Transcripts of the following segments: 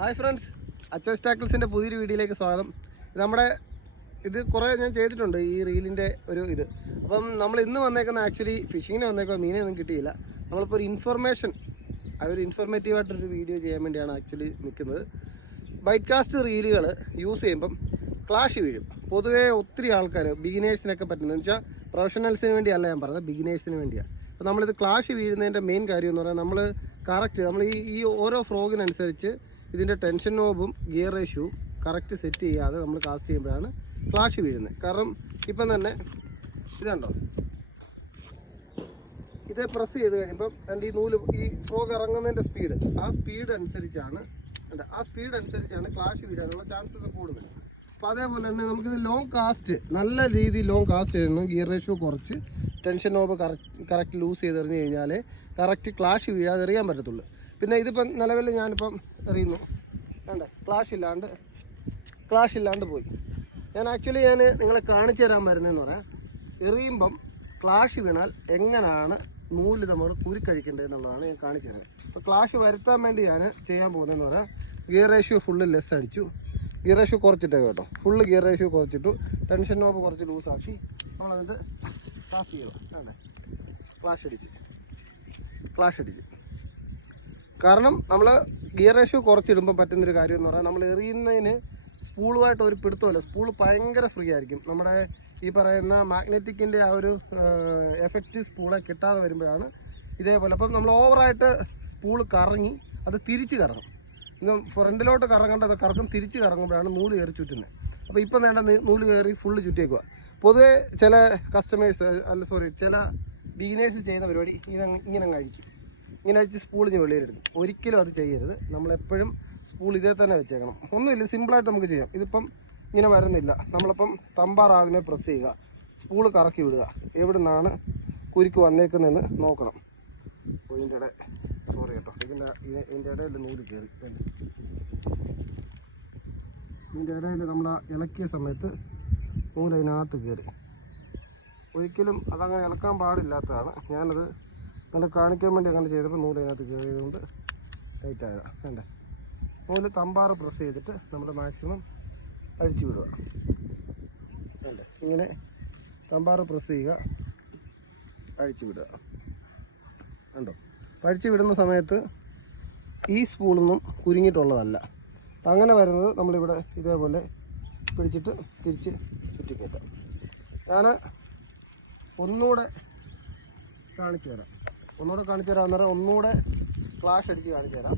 Hi friends അച്ചോ സ്റ്റാക്കിൾസിന്റെ പുതിയൊരു വീഡിയോയിലേക്ക് സ്വാഗതം. നമ്മുടെ ഇത് കുറേ ഞാൻ ചെയ്തിട്ടുണ്ട് ഈ റീലിന്റെ ഒരു ഇത്. അപ്പം നമ്മൾ ഇന്ന് വന്നേക്കുന്ന ആക്ച്വലി ഫിഷിങ്ങിന് വന്നേക്കോ മീനൊന്നും കിട്ടിയില്ല. നമ്മളിപ്പോൾ ഒരു ഇൻഫർമേഷൻ ഒരു ഇൻഫോർമേറ്റീവായിട്ടൊരു വീഡിയോ ചെയ്യാൻ വേണ്ടിയാണ് ആക്ച്വലി നിൽക്കുന്നത്. ബൈക്കാസ്റ്റ് റീലുകൾ യൂസ് ചെയ്യുമ്പം ക്ലാഷ് വീഴും. പൊതുവേ ഒത്തിരി ആൾക്കാർ ബിഗിനേഴ്സിനൊക്കെ പറ്റുന്നത് എന്ന് വെച്ചാൽ പ്രൊഫഷണൽസിന് വേണ്ടിയല്ല ഞാൻ പറഞ്ഞത് ബിഗിനേഴ്സിന് വേണ്ടിയാണ് അപ്പോൾ നമ്മളിത് ക്ലാഷ് വീഴുന്നതിന്റെ മെയിൻ കാര്യം എന്ന് പറഞ്ഞാൽ നമ്മൾ കറക്റ്റ് നമ്മൾ ഈ ഓരോ ഫ്രോഗിനനുസരിച്ച് ഇതിന്റെ ടെൻഷൻ നോബും ഗിയർ റേഷ്യൂ കറക്റ്റ് സെറ്റ് ചെയ്യാതെ നമ്മൾ കാസ്റ്റ് ചെയ്യുമ്പോഴാണ് ക്ലാഷ് വീഴുന്നത്. കാരണം ഇപ്പം തന്നെ ഇതുണ്ടോ ഇത് പ്രസ് ചെയ്ത് കഴിയുമ്പോൾ എന്റെ ഈ നൂൽ ഈ ഫ്രോഗ് ഇറങ്ങുന്നതിന്റെ സ്പീഡ് ആ സ്പീഡ് അനുസരിച്ചാണ് ആ സ്പീഡ് അനുസരിച്ചാണ് ക്ലാഷ് വീഴാനുള്ള ചാൻസസ് കൂടുതൽ. അപ്പോൾ അതേപോലെ തന്നെ നമുക്കിത് ലോങ് കാസ്റ്റ് നല്ല രീതിയിൽ ലോങ് കാസ്റ്റ് ചെയ്യണം ഗിയർ റേഷ്യോ കുറച്ച് tension knob correct correct loose ചെയ്തെറിഞ്ഞ് കഴിഞ്ഞാൽ കറക്റ്റ് ക്ലാഷ് വീഴാതെ എറിയാൻ പറ്റത്തുള്ളൂ. പിന്നെ ഇതിപ്പം നിലവിൽ ഞാനിപ്പം എറിയുന്നു. വേണ്ടേ ക്ലാഷ് ഇല്ലാണ്ട് ക്ലാഷ് ഇല്ലാണ്ട് പോയി. ഞാൻ ആക്ച്വലി ഞാൻ നിങ്ങളെ കാണിച്ചു തരാൻ വരുന്നതെന്ന് പറയാം. എറിയുമ്പം ക്ലാഷ് വീണാൽ എങ്ങനെയാണ് നൂൽ നമ്മൾ കുരുക്കഴിക്കേണ്ടത് എന്നുള്ളതാണ് ഞാൻ കാണിച്ചു തരാം അപ്പോൾ ക്ലാഷ് വരുത്താൻ വേണ്ടി ഞാൻ ചെയ്യാൻ പോകുന്നതെന്ന് പറയാം. ഗിയർ റേഷ്യോ ഫുള്ള് ലെസ് അടിച്ചു. ഗിയർ റേഷ്യോ കുറച്ചിട്ടേ കേട്ടോ. ഫുള്ള് ഗിയർ റേഷ്യോ കുറച്ചിട്ടു. ടെൻഷൻ നോബ് കുറച്ച് ലൂസാക്കി നമ്മളതിന്റെ ക്ലാസ് ചെയ്യണം. ക്ലാഷ് അടിച്ച്. ക്ലാഷ് അടിച്ച്. കാരണം നമ്മൾ ഗിയർ റേഷ്യോ കുറച്ചിടുമ്പോൾ പറ്റുന്നൊരു കാര്യം എന്ന് പറഞ്ഞാൽ നമ്മൾ എറിയുന്നതിന് സ്പൂളുമായിട്ട് ഒരു പിടുത്തമല്ല. സ്പൂൾ ഭയങ്കര ഫ്രീ ആയിരിക്കും. നമ്മുടെ ഈ പറയുന്ന മാഗ്നറ്റിക്കിന്റെ ആ ഒരു എഫക്റ്റ് സ്പൂളെ കിട്ടാതെ വരുമ്പോഴാണ് ഇതേപോലെ. അപ്പം നമ്മൾ ഓവറായിട്ട് സ്പൂൾ കറങ്ങി അത് തിരിച്ച് കറങ്ങും. ഫ്രണ്ടിലോട്ട് കറങ്ങേണ്ടത് കറക്കം തിരിച്ച് കറങ്ങുമ്പോഴാണ് നൂൽ കയറി ചുറ്റുന്നത്. അപ്പോൾ ഇപ്പം വേണ്ട നൂൽ കയറി ഫുള്ള് ചുറ്റിയേക്കുക പൊതുവേ ചില കസ്റ്റമേഴ്സ് അല്ല സോറി ചില ബിഗിനേഴ്സ് ചെയ്യുന്ന പരിപാടി ഇങ്ങനെ ഇങ്ങനെ അഴിക്കും ഇങ്ങനെ അടിച്ച് സ്പൂളിഞ്ഞ് വെളിയിലെടുക്കും ഒരിക്കലും അത് ചെയ്യരുത്. നമ്മളെപ്പോഴും സ്പൂൾ ഇതേ തന്നെ വെച്ചേക്കണം. ഒന്നുമില്ല സിമ്പിളായിട്ട് നമുക്ക് ചെയ്യാം. ഇതിപ്പം ഇങ്ങനെ വരുന്നില്ല നമ്മളിപ്പം തമ്പാർ ആദ്യമേ പ്രസ് ചെയ്യുക. സ്പൂൾ കറക്കി വിടുക. എവിടെ നിന്നാണ് കുരുക്ക് വന്നേക്കുന്നതെന്ന് നോക്കണം. ഇതിന്റെ ഇടയിൽ. സോറി കേട്ടോ. ഇതിന്റെ ഇതിന്റെ ഇടയിൽ നൂൽ കയറി. ഇതിന്റെ ഇടയിൽ നമ്മൾ ഇളക്കിയ സമയത്ത് നൂൽ അതിനകത്ത് കയറി. ഒരിക്കലും അതങ്ങനെ ഇളക്കാൻ പാടില്ലാത്തതാണ്. ഞാനത് അങ്ങനെ കാണിക്കാൻ വേണ്ടി അങ്ങനെ ചെയ്തപ്പോൾ നൂൽ അതിനകത്ത് കയറിയതുകൊണ്ട് ടൈറ്റ് ആയതാണ് വേണ്ടേ നൂൽ തമ്പാറ് പ്രസ് ചെയ്തിട്ട് നമ്മൾ മാക്സിമം അഴിച്ചു വിടുക. വേണ്ടേ ഇങ്ങനെ തമ്പാറ് പ്രസ് ചെയ്യുക അഴിച്ചു വിടുക. ഉണ്ടോ അഴിച്ചു വിടുന്ന സമയത്ത് ഈ സ്പൂളൊന്നും കുരുങ്ങിയിട്ടുള്ളതല്ല. അങ്ങനെ വരുന്നത് നമ്മളിവിടെ ഇതേപോലെ പിടിച്ചിട്ട് തിരിച്ച് ചുറ്റിക്കയറ്റാം. ഞാൻ ഒന്നുകൂടെ കാണിച്ചു തരാം. ഒന്നുകൂടെ കാണിച്ചു തരാം അന്നേരം ഒന്നുകൂടെ ക്ലാഷ് അടിച്ച് കാണിച്ചു തരാം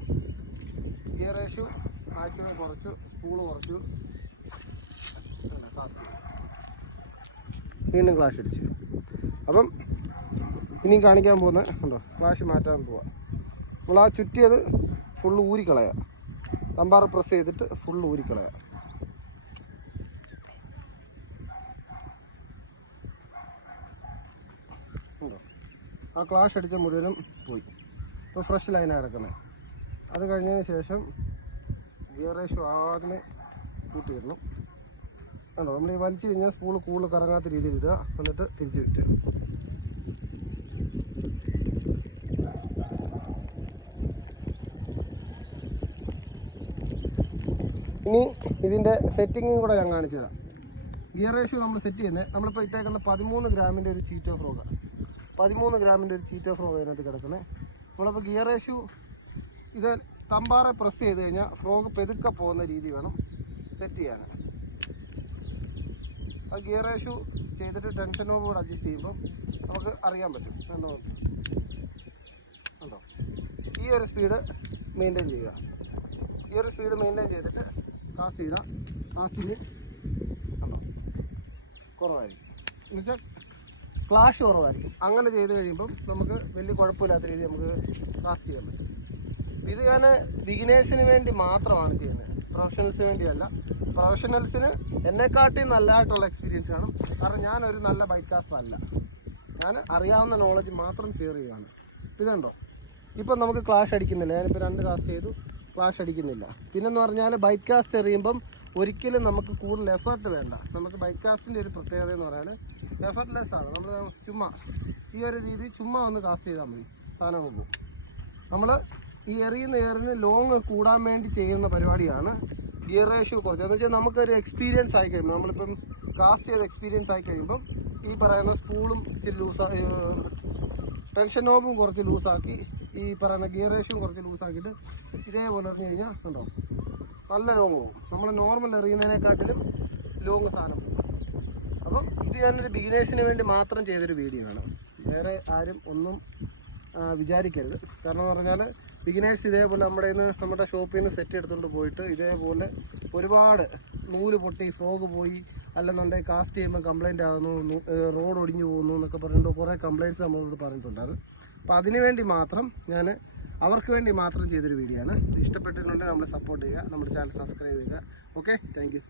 ഗിയർ റേഷ്യൂ മാക്സിമം കുറച്ചു. സ്പൂൾ കുറച്ചു വേണ്ട, ക്ലാഷ് അടിച്ച്. അപ്പം ഇനിയും കാണിക്കാൻ പോകുന്ന ഉണ്ടോ? ക്ലാഷ് മാറ്റാൻ പോവാം. നമ്മൾ ആ ചുറ്റിയത് ഫുള്ള് ഊരിക്കളയാം. തമ്പാറ് പ്രസ് ചെയ്തിട്ട് ഫുള്ള് ഊരിക്കളയാം ഉണ്ടോ ആ ക്ലാഷ് അടിച്ച മുഴുവനും പോയി. ഇപ്പോൾ ഫ്രഷ് ലൈനാണ് കിടക്കുന്നത് അത് കഴിഞ്ഞതിന് ശേഷം ഗിയർ റേഷ്യോ ആദ്യമേ കൂട്ടിയിടണം കണ്ടോ? നമ്മൾ ഈ വലിച്ചു കഴിഞ്ഞാൽ സ്പൂൾ കൂടുതൽ കറങ്ങാത്ത രീതിയിൽ ഇടുക. എന്നിട്ട് തിരിച്ചു വിറ്റ് ഇനി ഇതിന്റെ സെറ്റിങ്ങും കൂടെ ഞാൻ കാണിച്ചു തരാം. ഗിയർ റേഷ്യോ നമ്മൾ സെറ്റ് ചെയ്യുന്നത് നമ്മളിപ്പോൾ ഇട്ടേക്കുന്ന പതിമൂന്ന് ഗ്രാമിന്റെ ഒരു ചീറ്റ് ഓഫ് ഫ്രോഗാണ് പതിമൂന്ന് ഗ്രാമിന്റെ ഒരു ചീറ്റ ഫ്രോഗ് അതിനകത്ത് കിടക്കുന്നത് നമ്മളപ്പോൾ ഗിയർ റേഷ്യോ ഇത് തമ്പാറെ പ്രസ് ചെയ്ത് കഴിഞ്ഞാൽ ഫ്രോഗ് പെതുക്കെ പോകുന്ന രീതി വേണം സെറ്റ് ചെയ്യാൻ ആ ഗിയർ റേഷ്യൂ ചെയ്തിട്ട് ടെൻഷനോട് കൂടെ അഡ്ജസ്റ്റ് ചെയ്യുമ്പോൾ നമുക്ക് അറിയാൻ പറ്റും. കണ്ടോ? കണ്ടോ? ഈ ഒരു സ്പീഡ് മെയിന്റെയിൻ ചെയ്യുക. ഈ ഒരു സ്പീഡ് മെയിന്റെയിൻ ചെയ്തിട്ട് കാസ്റ്റ് ചെയ്താൽ കാസ്റ്റിന് കണ്ടോ? കുറവായിരിക്കും. എന്നുവെച്ചാൽ ക്ലാഷ് കുറവായിരിക്കും. അങ്ങനെ ചെയ്ത് കഴിയുമ്പം നമുക്ക് വലിയ കുഴപ്പമില്ലാത്ത രീതിയിൽ നമുക്ക് കാസ്റ്റ് ചെയ്യാൻ പറ്റും. ഇത് ഞാൻ ബിഗിനേഴ്സിന് വേണ്ടി മാത്രമാണ് ചെയ്യുന്നത്. പ്രൊഫഷണൽസിന് വേണ്ടിയല്ല. പ്രൊഫഷണൽസിന് എന്നെക്കാട്ടി നല്ലതായിട്ടുള്ള എക്സ്പീരിയൻസ് കാണും. കാരണം ഞാനൊരു നല്ല ബൈക്ക് അല്ല. ഞാൻ അറിയാവുന്ന നോളജ് മാത്രം ഷെയർ ചെയ്യുകയാണ്. ഇതുണ്ടോ ഇപ്പം നമുക്ക് ക്ലാഷ് അടിക്കുന്നില്ല. ഞാനിപ്പോൾ രണ്ട് കാസ്റ്റ് ചെയ്തു. ക്ലാഷ് അടിക്കുന്നില്ല. പിന്നെന്ന് പറഞ്ഞാൽ ബൈക്ക് കാസ്റ്റ് എറിയുമ്പം ഒരിക്കലും നമുക്ക് കൂടുതൽ എഫേർട്ട് വേണ്ട. നമുക്ക് ബൈക്കാസ്റ്റിന്റെ ഒരു പ്രത്യേകത എന്ന് പറഞ്ഞാൽ എഫർട്ട്ലെസ് ആണ്. നമ്മൾ ചുമ്മാ ഈ ഒരു രീതി ചുമ്മാ ഒന്ന് കാസ്റ്റ് ചെയ്താൽ മതി. സാധനം പോകും നമ്മൾ ഈ എറിയുന്ന എയറിന് ലോങ് കൂടാൻ വേണ്ടി ചെയ്യുന്ന പരിപാടിയാണ് ഗിയർ റേഷ്യോ കുറച്ച്. എന്ന് വെച്ചാൽ നമുക്കൊരു എക്സ്പീരിയൻസ് ആയി കഴിയുമ്പോൾ നമ്മളിപ്പം കാസ്റ്റ് ചെയ്ത് എക്സ്പീരിയൻസ് ആയി കഴിയുമ്പം ഈ പറയുന്ന സ്പൂളും ഇച്ചിരി ലൂസാ ടെൻഷൻ നോബും കുറച്ച് ലൂസാക്കി ഈ പറയുന്ന ഗിയർ റേഷ്യോ കുറച്ച് ലൂസാക്കിയിട്ട് ഇതേപോലെ എറിഞ്ഞു കഴിഞ്ഞാൽ കണ്ടോ? നല്ല ലോങ് പോകും. നമ്മൾ നോർമൽ എറിയുന്നതിനെക്കാട്ടിലും ലോങ് സാധനം പോകും. അപ്പം ഇത് ഞാനൊരു ബിഗിനേഴ്സിന് വേണ്ടി മാത്രം ചെയ്തൊരു വീഡിയോ ആണ്. വേറെ ആരും ഒന്നും വിചാരിക്കരുത്. കാരണം എന്ന് പറഞ്ഞാൽ ബിഗിനേഴ്സ് ഇതേപോലെ നമ്മുടെ നിന്ന് നമ്മുടെ ഷോപ്പിൽ നിന്ന് സെറ്റ് എടുത്തുകൊണ്ട് പോയിട്ട് ഇതേപോലെ ഒരുപാട് നൂൽ പൊട്ടി ഫ്രോഗ് പോയി അല്ലെന്നുണ്ടെങ്കിൽ കാസ്റ്റ് ചെയ്യുമ്പോൾ കംപ്ലൈന്റ് ആകുന്നു റോഡ് ഒടിഞ്ഞു പോകുന്നു എന്നൊക്കെ പറഞ്ഞിട്ട് കുറേ കംപ്ലൈന്റ്സ് നമ്മളോട് പറഞ്ഞിട്ടുണ്ടായിരുന്നു. അപ്പോൾ അതിനുവേണ്ടി മാത്രം ഞാൻ അവർക്ക് വേണ്ടി മാത്രം ചെയ്തൊരു വീഡിയോ ആണ്. ഇഷ്ടപ്പെട്ടിട്ടുണ്ടെങ്കിൽ നമ്മൾ സപ്പോർട്ട് ചെയ്യുക നമ്മുടെ ചാനൽ സബ്സ്ക്രൈബ് ചെയ്യുക. Okay thank